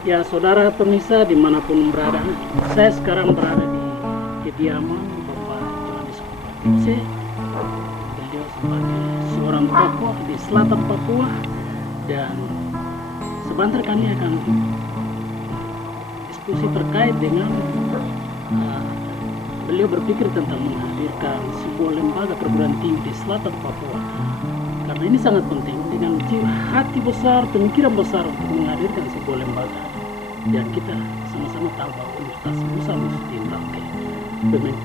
Ya, saudara pemirsa dimanapun berada, saya sekarang berada di kediaman Bapak Johannes Kopatipse. Beliau sebagai seorang tokoh di selatan Papua, dan sebentar kami akan diskusi terkait dengan beliau berpikir tentang menghadirkan sebuah lembaga perguruan tinggi di selatan Papua. Karena ini sangat penting, dengan hati besar, pemikiran besar untuk menghadirkan sebuah lembaga. Dan kita sama-sama tahu bahwa Universitas Musamus di Merauke.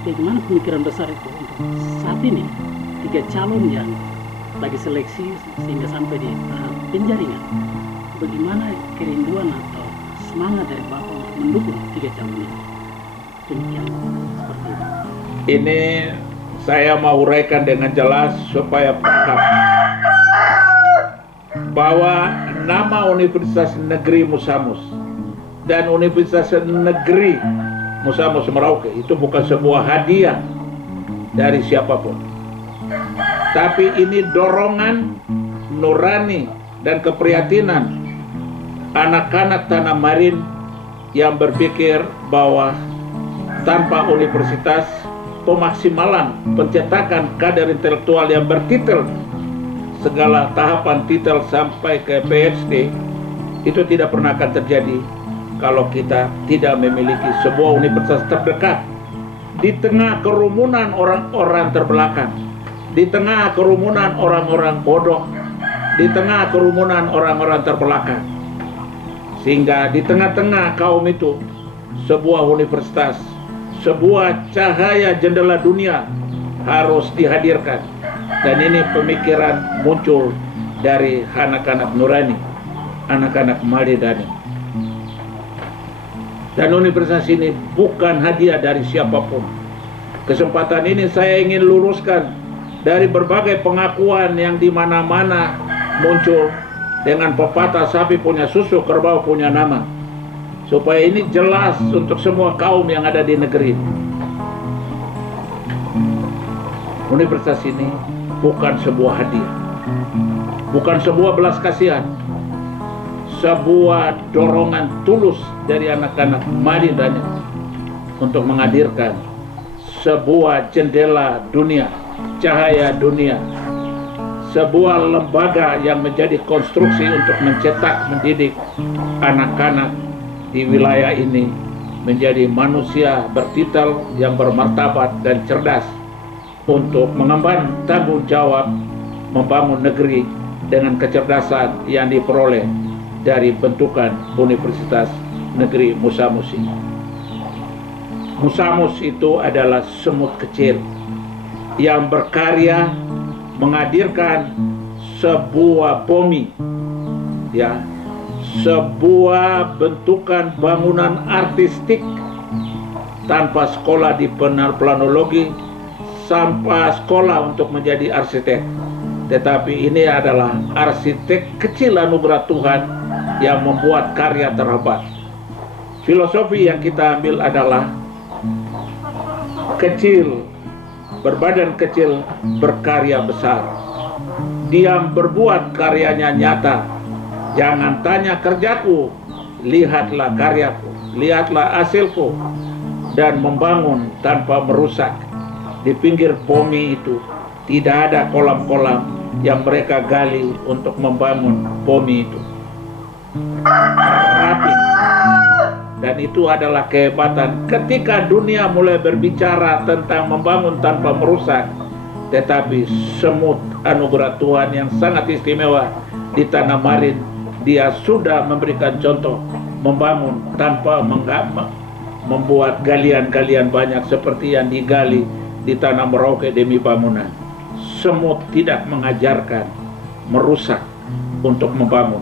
Bagaimana pemikiran besar itu untuk saat ini 3 calon yang lagi seleksi sehingga sampai di penjaringan. Bagaimana kerinduan atau semangat dari Bapak untuk mendukung 3 calon ini? Demikian seperti itu. Ini saya mau uraikan dengan jelas supaya paham bahwa nama Universitas Negeri Musamus dan Universitas Negeri Musamus Merauke itu bukan sebuah hadiah dari siapapun, tapi ini dorongan nurani dan keprihatinan anak-anak Tanah Marin yang berpikir bahwa tanpa universitas, pemaksimalan pencetakan kader intelektual yang bertitel segala tahapan titel sampai ke PhD itu tidak pernah akan terjadi kalau kita tidak memiliki sebuah universitas terdekat di tengah kerumunan orang-orang terbelakang, di tengah kerumunan orang-orang bodoh, di tengah kerumunan orang-orang terbelakang, sehingga di tengah-tengah kaum itu sebuah universitas, sebuah cahaya jendela dunia harus dihadirkan. Dan ini pemikiran muncul dari anak-anak nurani, anak-anak Madedani. Dan universitas ini bukan hadiah dari siapapun. Kesempatan ini saya ingin luruskan dari berbagai pengakuan yang di mana-mana muncul dengan pepatah sapi punya susu, kerbau punya nama. Supaya ini jelas untuk semua kaum yang ada di negeri. Universitas ini bukan sebuah hadiah, bukan sebuah belas kasihan, sebuah dorongan tulus dari anak-anak Madedani untuk menghadirkan sebuah jendela dunia, cahaya dunia, sebuah lembaga yang menjadi konstruksi untuk mencetak, mendidik anak-anak di wilayah ini menjadi manusia bertitel yang bermartabat dan cerdas untuk mengemban tanggung jawab membangun negeri dengan kecerdasan yang diperoleh dari bentukan Universitas Negeri Musamus ini. Musamus itu adalah semut kecil yang berkarya menghadirkan sebuah bumi, ya, sebuah bentukan bangunan artistik tanpa sekolah di planologi, sampai sekolah untuk menjadi arsitek. Tetapi ini adalah arsitek kecil anugerah Tuhan yang membuat karya terhebat. Filosofi yang kita ambil adalah kecil, berbadan kecil, berkarya besar. Dia berbuat karyanya nyata. Jangan tanya kerjaku, lihatlah karyaku, lihatlah hasilku. Dan membangun tanpa merusak. Di pinggir bumi itu tidak ada kolam-kolam yang mereka gali untuk membangun bumi itu. Rapi. Dan itu adalah kehebatan ketika dunia mulai berbicara tentang membangun tanpa merusak. Tetapi semut anugerah Tuhan yang sangat istimewa di Tanah Marin, dia sudah memberikan contoh membangun tanpa membuat galian-galian banyak seperti yang digali di Tanah Merauke demi bangunan. Semut tidak mengajarkan merusak untuk membangun,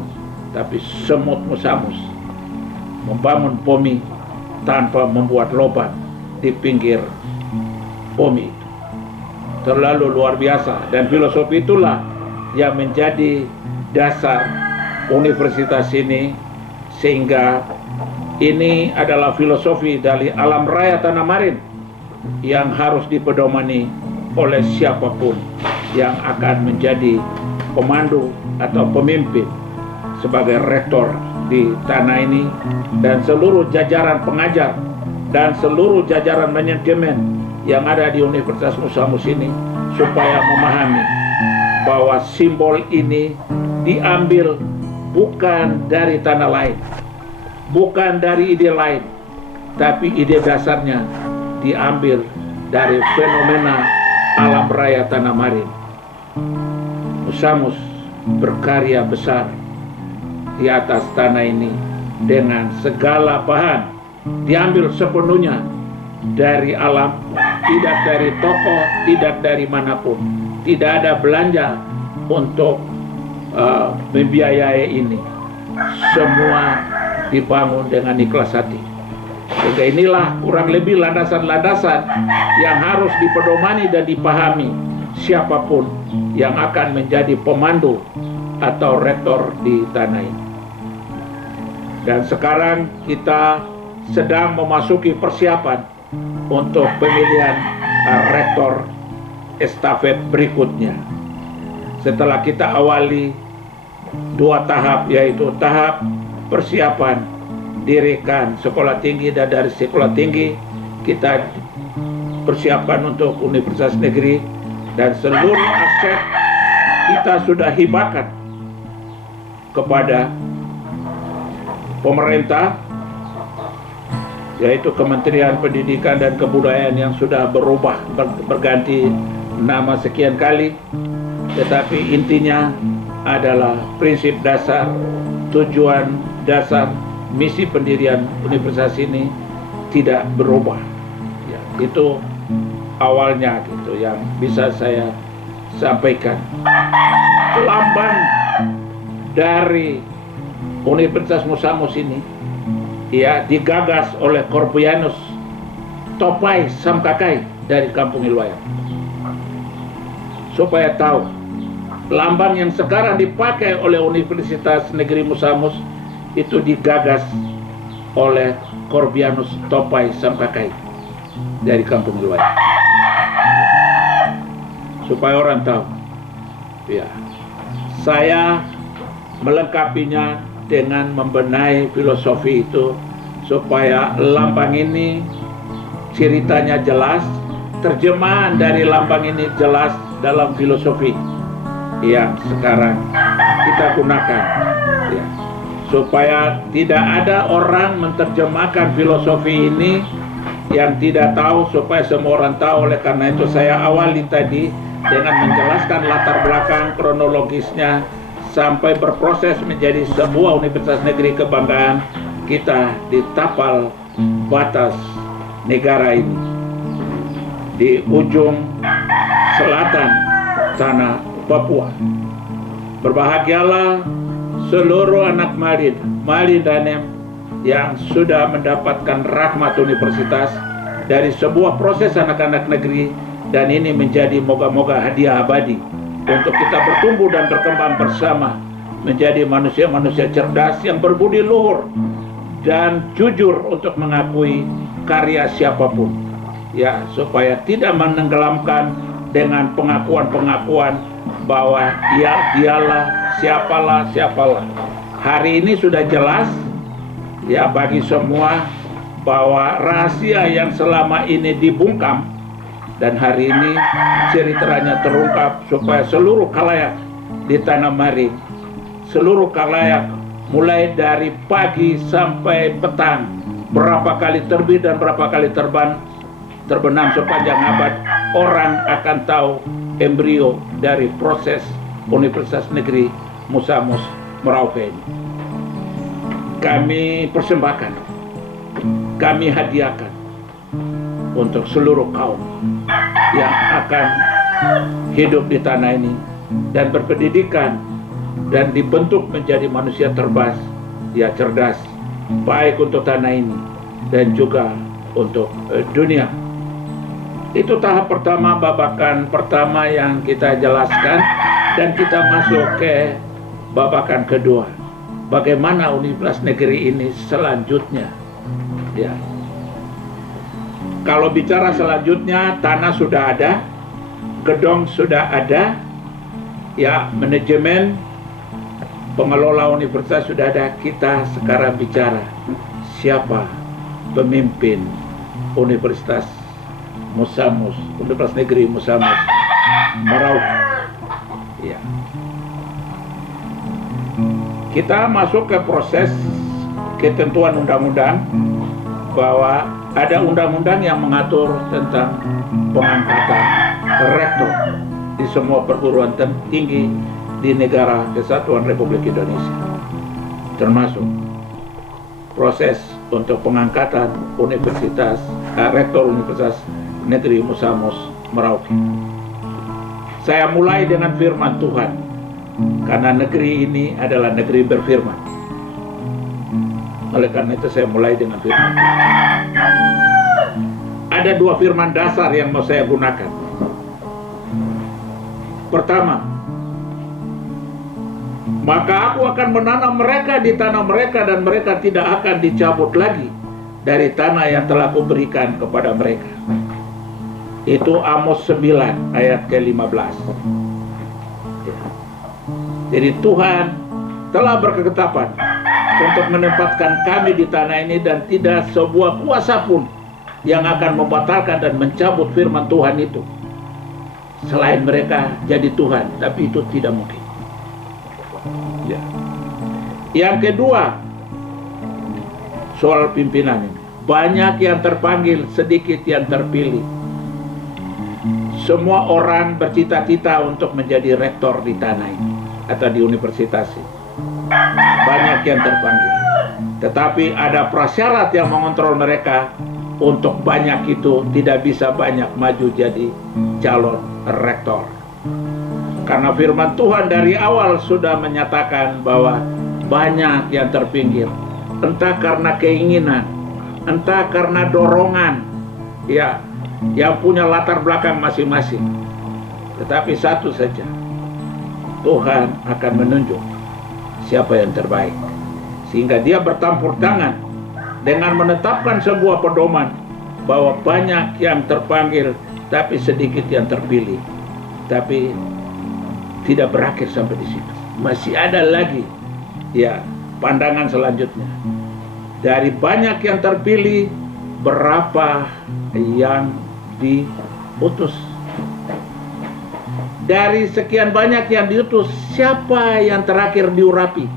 tapi semut Musamus membangun bumi tanpa membuat lubang di pinggir bumi itu. Terlalu luar biasa, dan filosofi itulah yang menjadi dasar universitas ini, sehingga ini adalah filosofi dari alam raya Tanah Marin yang harus dipedomani oleh siapapun yang akan menjadi pemandu atau pemimpin sebagai rektor di tanah ini, dan seluruh jajaran pengajar dan seluruh jajaran manajemen yang ada di Universitas Musamus ini, supaya memahami bahwa simbol ini diambil bukan dari tanah lain, bukan dari ide lain, tapi ide dasarnya diambil dari fenomena alam raya Tanah Marin. Musamus berkarya besar di atas tanah ini dengan segala bahan diambil sepenuhnya dari alam, tidak dari toko, tidak dari manapun, tidak ada belanja untuk membiayai ini. Semua dibangun dengan ikhlas hati. Sehingga inilah kurang lebih landasan-landasan yang harus dipedomani dan dipahami siapapun yang akan menjadi pemandu atau rektor di tanah ini. Dan sekarang kita sedang memasuki persiapan untuk pemilihan rektor estafet berikutnya. Setelah kita awali 2 tahap, yaitu tahap persiapan dirikan sekolah tinggi, dan dari sekolah tinggi kita persiapkan untuk universitas negeri, dan seluruh aset kita sudah hibahkan kepada pemerintah, yaitu Kementerian Pendidikan dan Kebudayaan yang sudah berubah, berganti nama sekian kali, tetapi intinya adalah prinsip dasar, tujuan dasar, misi pendirian universitas ini tidak berubah. Ya, itu awalnya gitu yang bisa saya sampaikan. Lambang dari Universitas Musamus ini ya digagas oleh Corbianus Topai Samkakai dari Kampung Ilwayan. Supaya tahu, lambang yang sekarang dipakai oleh Universitas Negeri Musamus itu digagas oleh Corbianus Topai Samkakai dari Kampung Ilwayan. Supaya orang tahu, ya, saya melengkapinya dengan membenahi filosofi itu, supaya lambang ini ceritanya jelas, terjemahan dari lambang ini jelas dalam filosofi yang sekarang kita gunakan, ya, supaya tidak ada orang menerjemahkan filosofi ini yang tidak tahu, supaya semua orang tahu. Oleh karena itu saya awali tadi dengan menjelaskan latar belakang kronologisnya sampai berproses menjadi sebuah universitas negeri kebanggaan kita di tapal batas negara ini, di ujung selatan tanah Papua. Berbahagialah seluruh anak Mali Danem yang sudah mendapatkan rahmat universitas dari sebuah proses anak-anak negeri, dan ini menjadi moga-moga hadiah abadi untuk kita bertumbuh dan berkembang bersama menjadi manusia-manusia cerdas yang berbudi luhur dan jujur untuk mengakui karya siapapun, ya, supaya tidak menenggelamkan dengan pengakuan-pengakuan bahwa dialah, siapalah. Hari ini sudah jelas ya bagi semua bahwa rahasia yang selama ini dibungkam, dan hari ini ceritanya terungkap, supaya seluruh khalayak di Tanah Marin, seluruh khalayak mulai dari pagi sampai petang, berapa kali terbit dan berapa kali terbenam sepanjang abad, orang akan tahu embrio dari proses Universitas Negeri Musamus Merauke ini. Kami persembahkan, kami hadiahkan untuk seluruh kaum yang akan hidup di tanah ini dan berpendidikan dan dibentuk menjadi manusia terbas, ya, cerdas, baik untuk tanah ini dan juga untuk dunia. Itu tahap pertama, babakan pertama yang kita jelaskan, dan kita masuk ke babakan kedua. Bagaimana universitas negeri ini selanjutnya, ya. Kalau bicara selanjutnya, tanah sudah ada, gedung sudah ada, ya, manajemen pengelola universitas sudah ada, kita sekarang bicara siapa pemimpin Universitas Musamus, Universitas Negeri Musamus Merauke. Ya. Kita masuk ke proses ketentuan undang-undang, bahwa ada undang-undang yang mengatur tentang pengangkatan rektor di semua perguruan tinggi di negara Kesatuan Republik Indonesia, termasuk proses untuk pengangkatan rektor Universitas Negeri Musamus Merauke. Saya mulai dengan firman Tuhan, karena negeri ini adalah negeri berfirman. Oleh karena itu saya mulai dengan firman Tuhan. Ada dua firman dasar yang mau saya gunakan. Pertama, maka aku akan menanam mereka di tanah mereka, dan mereka tidak akan dicabut lagi dari tanah yang telah kuberikan kepada mereka. Itu Amos 9 ayat ke-15. Jadi Tuhan telah berketetapan untuk menempatkan kami di tanah ini, dan tidak sebuah kuasa pun yang akan membatalkan dan mencabut firman Tuhan itu. Selain mereka jadi Tuhan, tapi itu tidak mungkin. Ya. Yang kedua, soal pimpinan ini. Banyak yang terpanggil, sedikit yang terpilih. Semua orang bercita-cita untuk menjadi rektor di tanah ini atau di universitas ini. Banyak yang terpanggil, tetapi ada prasyarat yang mengontrol mereka. Untuk banyak itu tidak bisa banyak maju jadi calon rektor, karena firman Tuhan dari awal sudah menyatakan bahwa banyak yang terpinggir, entah karena keinginan, entah karena dorongan, ya, yang punya latar belakang masing-masing. Tetapi satu saja, Tuhan akan menunjuk siapa yang terbaik, sehingga dia bertampur tangan dengan menetapkan sebuah pedoman bahwa banyak yang terpanggil tapi sedikit yang terpilih. Tapi tidak berakhir sampai di situ. Masih ada lagi, ya, pandangan selanjutnya. Dari banyak yang terpilih, berapa yang diutus? Dari sekian banyak yang diutus, siapa yang terakhir diurapi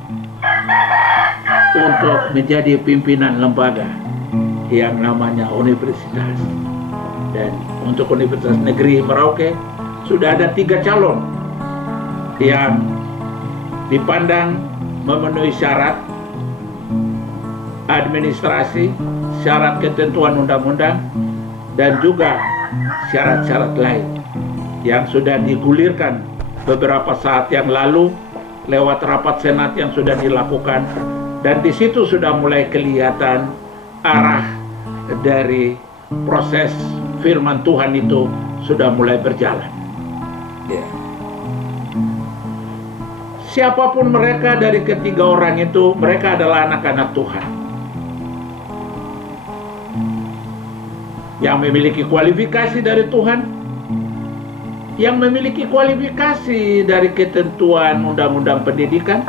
untuk menjadi pimpinan lembaga yang namanya universitas? Dan untuk Universitas Negeri Merauke sudah ada 3 calon yang dipandang memenuhi syarat administrasi, syarat ketentuan undang-undang, dan juga syarat-syarat lain yang sudah digulirkan beberapa saat yang lalu lewat rapat senat yang sudah dilakukan. Dan di situ sudah mulai kelihatan arah dari proses firman Tuhan itu sudah mulai berjalan. Ya. Siapapun mereka dari ketiga orang itu, mereka adalah anak-anak Tuhan yang memiliki kualifikasi dari Tuhan, yang memiliki kualifikasi dari ketentuan undang-undang pendidikan,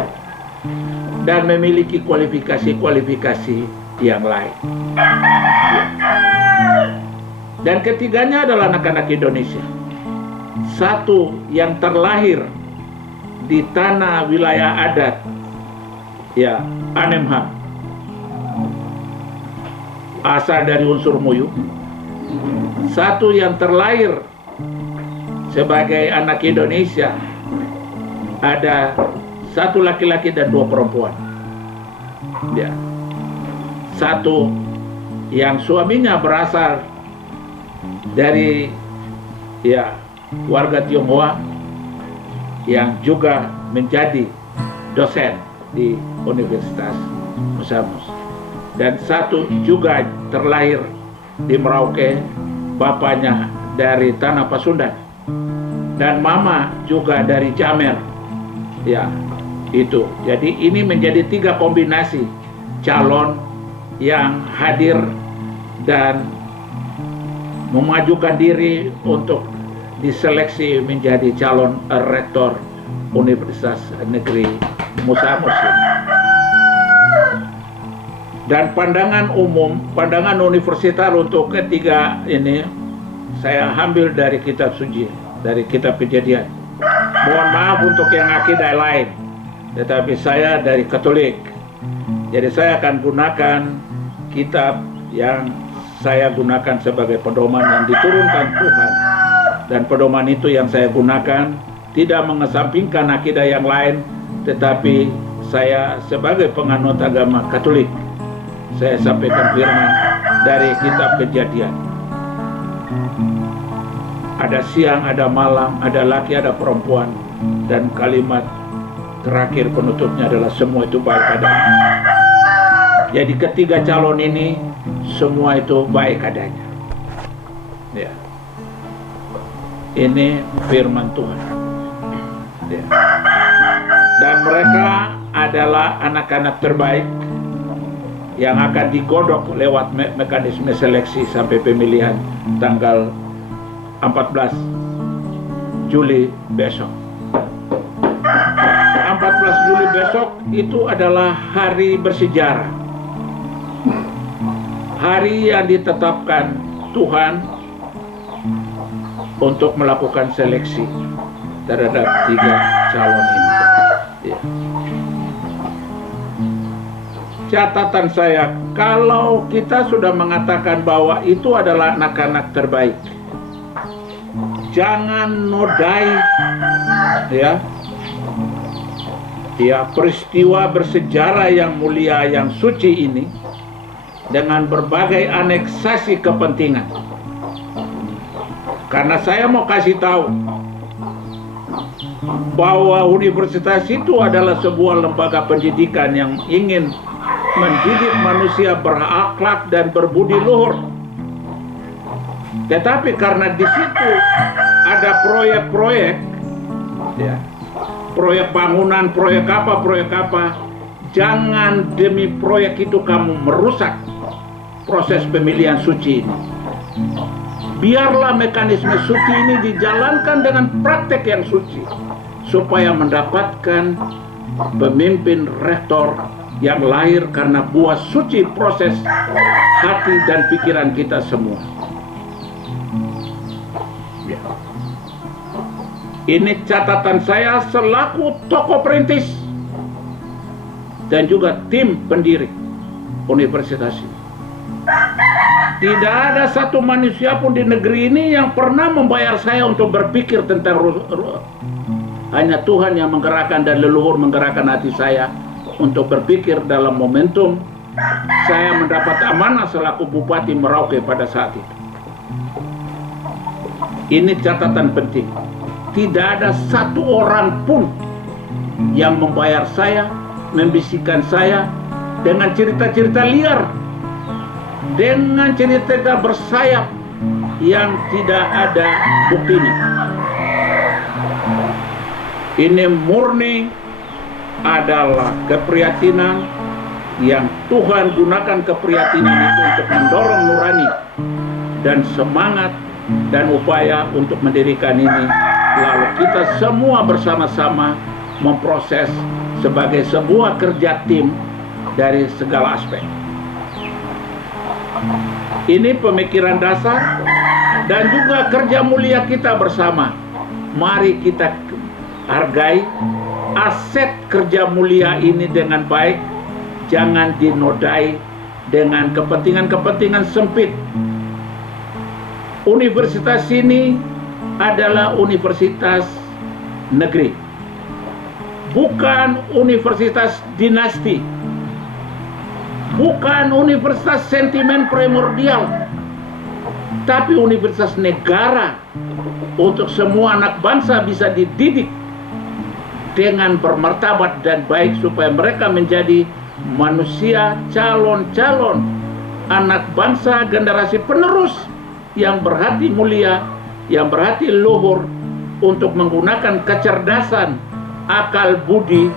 dan memiliki kualifikasi-kualifikasi yang lain. Ya. Dan ketiganya adalah anak-anak Indonesia. Satu yang terlahir di tanah wilayah adat, ya, Anemham, asal dari unsur Muyu. Satu yang terlahir sebagai anak Indonesia, ada 1 laki-laki dan 2 perempuan. Ya. Satu yang suaminya berasal dari, ya, warga Tionghoa yang juga menjadi dosen di Universitas Musamus. Dan satu juga terlahir di Merauke, bapaknya dari Tanah Pasundan, dan mama juga dari Jamer. Ya, itu. Jadi ini menjadi 3 kombinasi calon yang hadir dan memajukan diri untuk diseleksi menjadi calon rektor Universitas Negeri Muslim. Dan pandangan umum, pandangan universitas untuk ketiga ini saya ambil dari kitab suci, dari kitab Kejadian. Mohon maaf untuk yang akidah lain, tetapi saya dari Katolik. Jadi saya akan gunakan kitab yang saya gunakan sebagai pedoman yang diturunkan Tuhan. Dan pedoman itu yang saya gunakan tidak mengesampingkan akidah yang lain, tetapi saya sebagai penganut agama Katolik, saya sampaikan firman dari kitab Kejadian. Ada siang, ada malam, ada laki, ada perempuan, dan kalimat terakhir penutupnya adalah semua itu baik adanya. Jadi ketiga calon ini semua itu baik adanya. Ya. Ini firman Tuhan. Ya. Dan mereka adalah anak-anak terbaik yang akan digodok lewat mekanisme seleksi sampai pemilihan tanggal 14 Juli besok. 14 Juli besok itu adalah hari bersejarah. Hari yang ditetapkan Tuhan untuk melakukan seleksi terhadap tiga calon ini. Ya. Catatan saya, kalau kita sudah mengatakan bahwa itu adalah anak-anak terbaik, jangan nodai ya peristiwa bersejarah yang mulia, yang suci ini dengan berbagai aneksasi kepentingan. Karena saya mau kasih tahu bahwa universitas itu adalah sebuah lembaga pendidikan yang ingin mendidik manusia berakhlak dan berbudi luhur. Tetapi karena di situ ada proyek-proyek, ya, proyek bangunan, proyek apa, jangan demi proyek itu kamu merusak proses pemilihan suci ini. Biarlah mekanisme suci ini dijalankan dengan praktek yang suci, supaya mendapatkan pemimpin rektor yang lahir karena buah suci proses hati dan pikiran kita semua. Ini catatan saya selaku tokoh perintis dan juga tim pendiri universitas ini. Tidak ada satu manusia pun di negeri ini yang pernah membayar saya untuk berpikir tentang hanya Tuhan yang menggerakkan dan leluhur menggerakkan hati saya untuk berpikir dalam momentum saya mendapat amanah selaku Bupati Merauke pada saat itu. Ini catatan penting. Tidak ada satu orang pun yang membayar saya, membisikkan saya dengan cerita-cerita liar, dengan cerita bersayap yang tidak ada buktinya. Ini murni adalah keprihatinan yang Tuhan gunakan, keprihatinan itu untuk mendorong nurani dan semangat dan upaya untuk mendirikan ini. Lalu kita semua bersama-sama memproses sebagai sebuah kerja tim dari segala aspek. Ini pemikiran dasar dan juga kerja mulia kita bersama. Mari kita hargai aset kerja mulia ini dengan baik. Jangan dinodai dengan kepentingan-kepentingan sempit. Universitas ini adalah universitas negeri, bukan universitas dinasti, bukan universitas sentimen primordial, tapi universitas negara untuk semua anak bangsa bisa dididik dengan bermartabat dan baik supaya mereka menjadi manusia calon-calon anak bangsa generasi penerus yang berhati mulia, yang berhati luhur untuk menggunakan kecerdasan, akal budi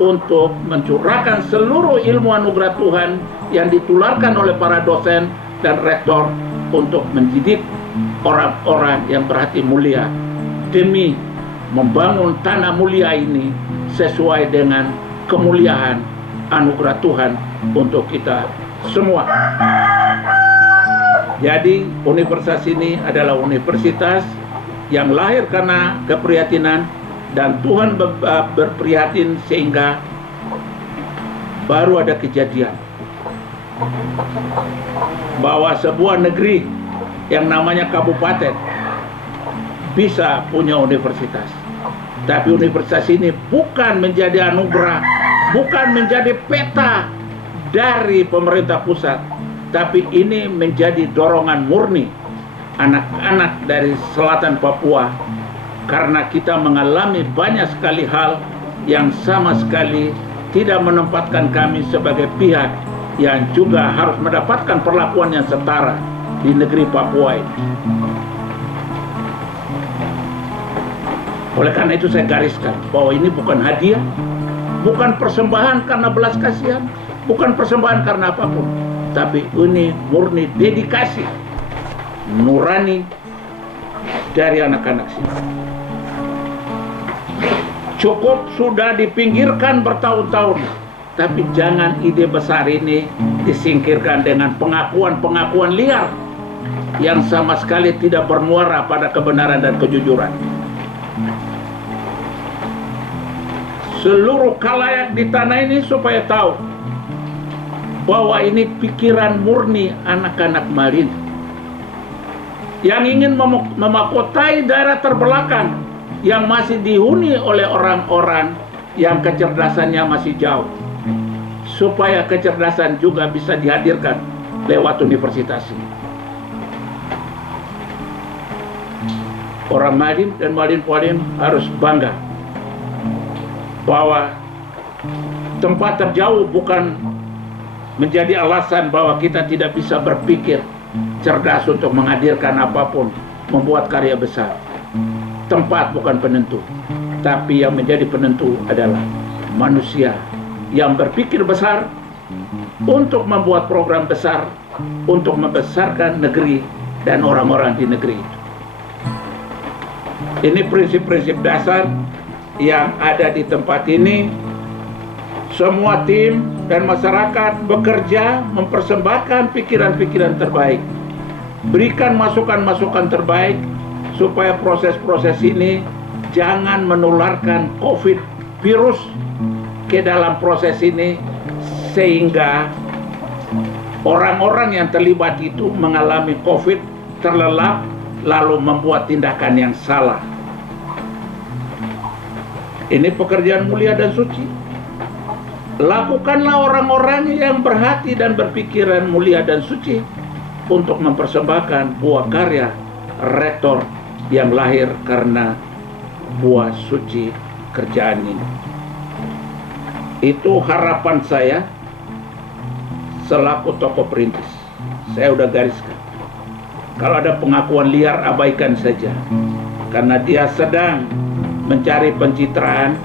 untuk mencurahkan seluruh ilmu anugerah Tuhan yang ditularkan oleh para dosen dan rektor untuk mendidik orang-orang yang berhati mulia demi membangun tanah mulia ini sesuai dengan kemuliaan anugerah Tuhan untuk kita semua. Jadi universitas ini adalah universitas yang lahir karena keprihatinan, dan Tuhan berprihatin sehingga baru ada kejadian bahwa sebuah negeri yang namanya kabupaten bisa punya universitas. Tapi universitas ini bukan menjadi anugerah, bukan menjadi peta dari pemerintah pusat, tapi ini menjadi dorongan murni anak-anak dari selatan Papua, karena kita mengalami banyak sekali hal yang sama sekali tidak menempatkan kami sebagai pihak yang juga harus mendapatkan perlakuan yang setara di negeri Papua ini. Oleh karena itu saya gariskan bahwa ini bukan hadiah, bukan persembahan karena belas kasihan, bukan persembahan karena apapun, tapi ini murni dedikasi nurani dari anak-anak sini. Cukup sudah dipinggirkan bertahun-tahun, tapi jangan ide besar ini disingkirkan dengan pengakuan-pengakuan liar yang sama sekali tidak bermuara pada kebenaran dan kejujuran. Seluruh khalayak di tanah ini supaya tahu bahwa ini pikiran murni anak-anak Marin yang ingin memakotai daerah terbelakang yang masih dihuni oleh orang-orang yang kecerdasannya masih jauh, supaya kecerdasan juga bisa dihadirkan lewat universitas ini. Orang Madin dan Madin harus bangga bahwa tempat terjauh bukan menjadi alasan bahwa kita tidak bisa berpikir cerdas untuk menghadirkan apapun, membuat karya besar. Tempat bukan penentu, tapi yang menjadi penentu adalah manusia yang berpikir besar untuk membuat program besar, untuk membesarkan negeri dan orang-orang di negeri itu. Ini prinsip-prinsip dasar yang ada di tempat ini. Semua tim dan masyarakat bekerja mempersembahkan pikiran-pikiran terbaik, berikan masukan-masukan terbaik supaya proses-proses ini jangan menularkan COVID virus ke dalam proses ini, sehingga orang-orang yang terlibat itu mengalami COVID, terlelap, lalu membuat tindakan yang salah. Ini pekerjaan mulia dan suci. Lakukanlah orang-orang yang berhati dan berpikiran mulia dan suci untuk mempersembahkan buah karya rektor yang lahir karena buah suci kerjaan ini. Itu harapan saya selaku tokoh perintis. Saya udah gariskan. Kalau ada pengakuan liar, abaikan saja, karena dia sedang mencari pencitraan,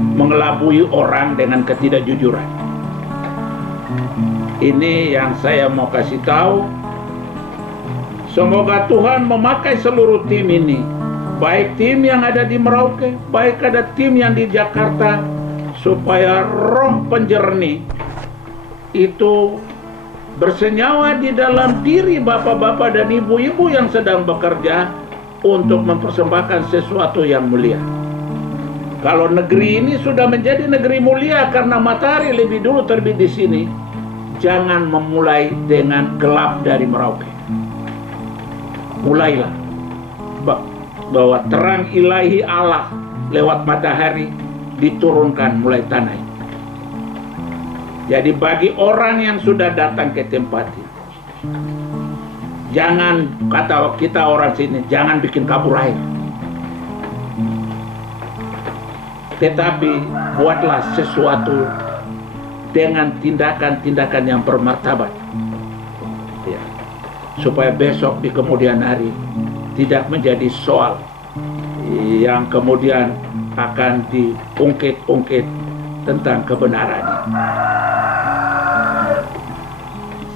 mengelabui orang dengan ketidakjujuran. Ini yang saya mau kasih tahu. Semoga Tuhan memakai seluruh tim ini, baik tim yang ada di Merauke, baik ada tim yang di Jakarta, supaya roh penjernih itu bersenyawa di dalam diri bapak-bapak dan ibu-ibu yang sedang bekerja untuk mempersembahkan sesuatu yang mulia. Kalau negeri ini sudah menjadi negeri mulia karena matahari lebih dulu terbit di sini, jangan memulai dengan gelap dari Merauke. Mulailah bahwa terang ilahi Allah lewat matahari diturunkan mulai tanah ini. Jadi bagi orang yang sudah datang ke tempat ini, jangan, kata kita orang sini, jangan bikin kabur air, tetapi buatlah sesuatu dengan tindakan-tindakan yang bermartabat, ya, supaya besok di kemudian hari tidak menjadi soal yang kemudian akan diungkit-ungkit tentang kebenaran.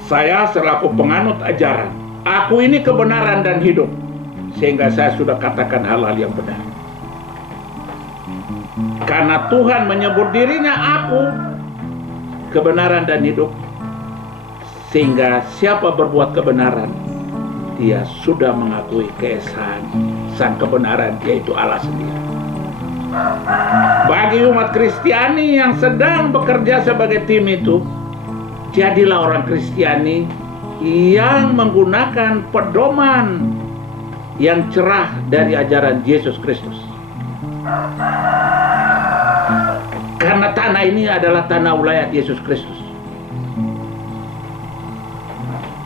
Saya selaku penganut ajaran, aku ini kebenaran dan hidup, sehingga saya sudah katakan hal-hal yang benar. Karena Tuhan menyebut dirinya aku, kebenaran dan hidup, sehingga siapa berbuat kebenaran, dia sudah mengakui keesaan sang kebenaran, yaitu Allah sendiri. Bagi umat Kristiani yang sedang bekerja sebagai tim itu, jadilah orang Kristiani yang menggunakan pedoman yang cerah dari ajaran Yesus Kristus. Karena tanah ini adalah tanah ulayat Yesus Kristus.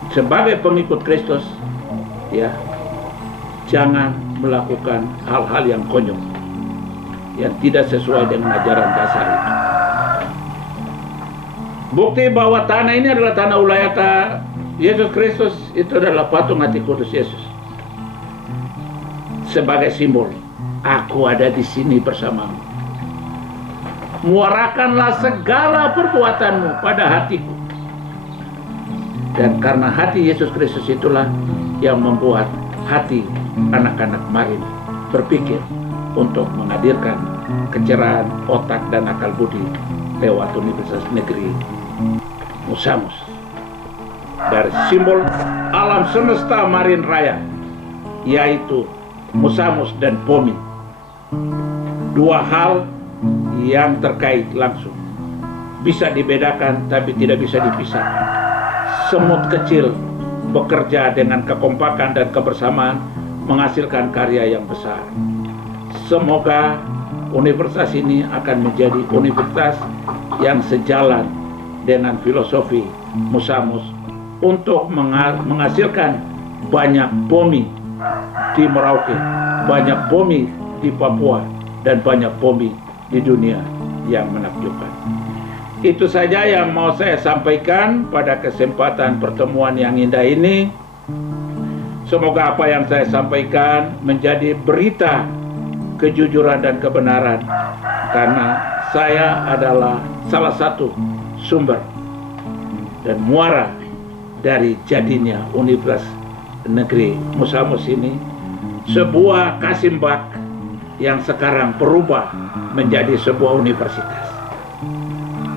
Sebagai pengikut Kristus, ya, jangan melakukan hal-hal yang konyol, yang tidak sesuai dengan ajaran dasar itu. Bukti bahwa tanah ini adalah tanah ulayat Yesus Kristus, itu adalah patung hati kudus Yesus. Sebagai simbol, aku ada di sini bersamamu. Muarakanlah segala perbuatanmu pada hatiku. Dan karena hati Yesus Kristus itulah yang membuat hati anak-anak Marin berpikir untuk menghadirkan kecerahan otak dan akal budi lewat Universitas Negeri Musamus. Dari simbol alam semesta Marin Raya, yaitu Musamus dan Pomi. Dua hal yang terkait langsung, bisa dibedakan tapi tidak bisa dipisahkan. Semut kecil bekerja dengan kekompakan dan kebersamaan menghasilkan karya yang besar. Semoga universitas ini akan menjadi universitas yang sejalan dengan filosofi Musamus untuk menghasilkan banyak Pomi di Merauke, banyak Pomi di Papua, dan banyak Pomi di dunia yang menakjubkan. Itu saja yang mau saya sampaikan pada kesempatan pertemuan yang indah ini. Semoga apa yang saya sampaikan menjadi berita kejujuran dan kebenaran, karena saya adalah salah satu sumber dan muara dari jadinya Universitas Negeri Musamus ini, sebuah kasimbak yang sekarang berubah menjadi sebuah universitas,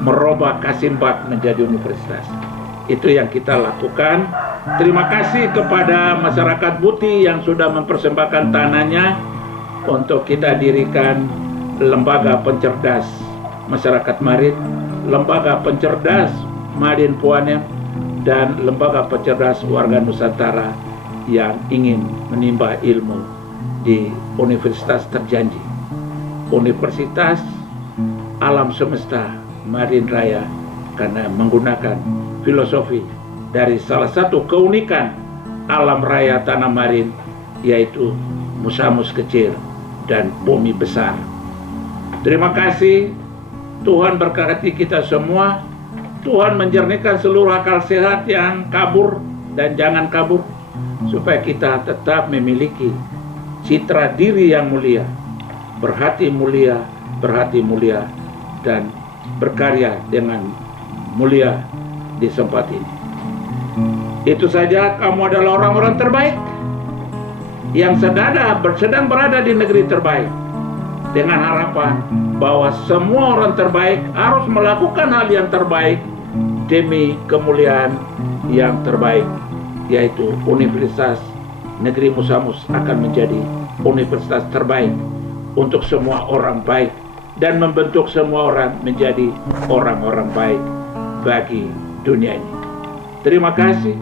merubah kasimbak menjadi universitas. Itu yang kita lakukan. Terima kasih kepada masyarakat Buti yang sudah mempersembahkan tanahnya untuk kita dirikan lembaga pencerdas masyarakat Marin, lembaga pencerdas Madin Puanem, dan lembaga pencerdas warga Nusantara yang ingin menimba ilmu di Universitas Terjanji, Universitas Alam Semesta Marin Raya, karena menggunakan filosofi dari salah satu keunikan alam raya tanah Marin, yaitu Musamus kecil dan Pomi besar. Terima kasih. Tuhan berkati kita semua. Tuhan menjernihkan seluruh akal sehat yang kabur dan jangan kabur, supaya kita tetap memiliki citra diri yang mulia, berhati mulia, dan berkarya dengan mulia di tempat ini. Itu saja. Kamu adalah orang-orang terbaik yang sedang berada di negeri terbaik, dengan harapan bahwa semua orang terbaik harus melakukan hal yang terbaik demi kemuliaan yang terbaik, yaitu Universitas Negeri Musamus akan menjadi universitas terbaik untuk semua orang baik dan membentuk semua orang menjadi orang-orang baik bagi dunia ini. Terima kasih.